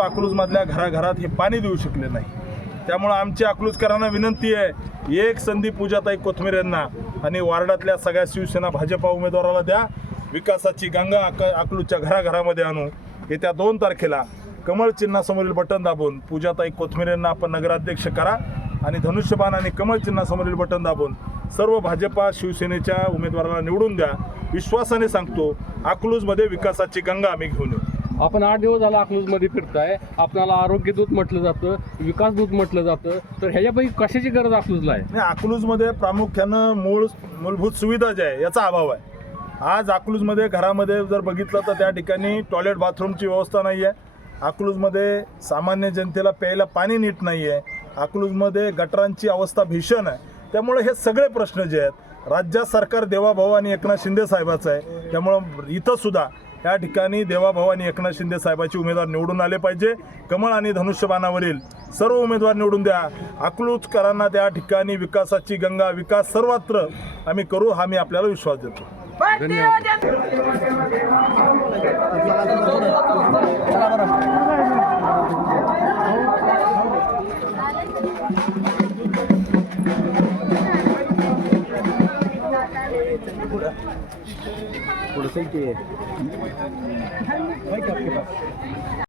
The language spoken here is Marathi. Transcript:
अकलूजमधल्या घराघरात हे पाणी देऊ शकले नाही. त्यामुळे आमची अकलूजकरांना विनंती आहे, एक संधी पूजाताई कोथमिरे यांना आणि वार्डातल्या सगळ्या शिवसेना भाजपा उमेदवाराला द्या. विकासाची गंगा अकलूजच्या घराघरामध्ये आणू. येत्या 2 तारखेला कमळ चिन्हासमोरील बटन दाबून पूजाताई कोथमिरे यांना आपण नगराध्यक्ष करा आणि धनुष्यबाण आणि कमळ चिन्हासमोरील बटन दाबून सर्व भाजपा शिवसेनेच्या उमेदवाराला निवडून द्या. विश्वासाने सांगतो, अकलूजमध्ये विकासाची गंगा आम्ही घेऊन येऊ. आपण 8 दिवस झाला अकलूजमध्ये फिरताय. आपल्याला आरोग्य दूत म्हटलं जातं, विकास दूत म्हटलं जातं, तर ह्याच्यापैकी कशाची गरज अकलूजला आहे? नाही, अकलूजमध्ये प्रामुख्यानं मूलभूत सुविधा ज्या आहे याचा अभाव आहे. आज अकलूजमध्ये घरामध्ये जर बघितलं तर त्या ठिकाणी टॉयलेट बाथरूमची व्यवस्था नाही आहे. अकलूजमध्ये सामान्य जनतेला प्यायला पाणी नीट नाही आहे. अकलूजमध्ये गटारांची अवस्था भीषण आहे. त्यामुळे हे सगळे प्रश्न जे आहेत, राज्यात सरकार देवाभाऊ आणि एकनाथ शिंदे साहेबाचं आहे. त्यामुळं इथं सुद्धा या ठिकाणी देवाभाऊ आणि एकनाथ शिंदे साहेबाचे उमेदवार निवडून आले पाहिजे. कमळ आणि धनुष्यबाणावरील सर्व उमेदवार निवडून द्या. अकलूजकरांना त्या ठिकाणी विकासाची गंगा, विकास सर्वत्र आम्ही करू, हा मी आपल्याला विश्वास देतो. धन्यवाद. पुढे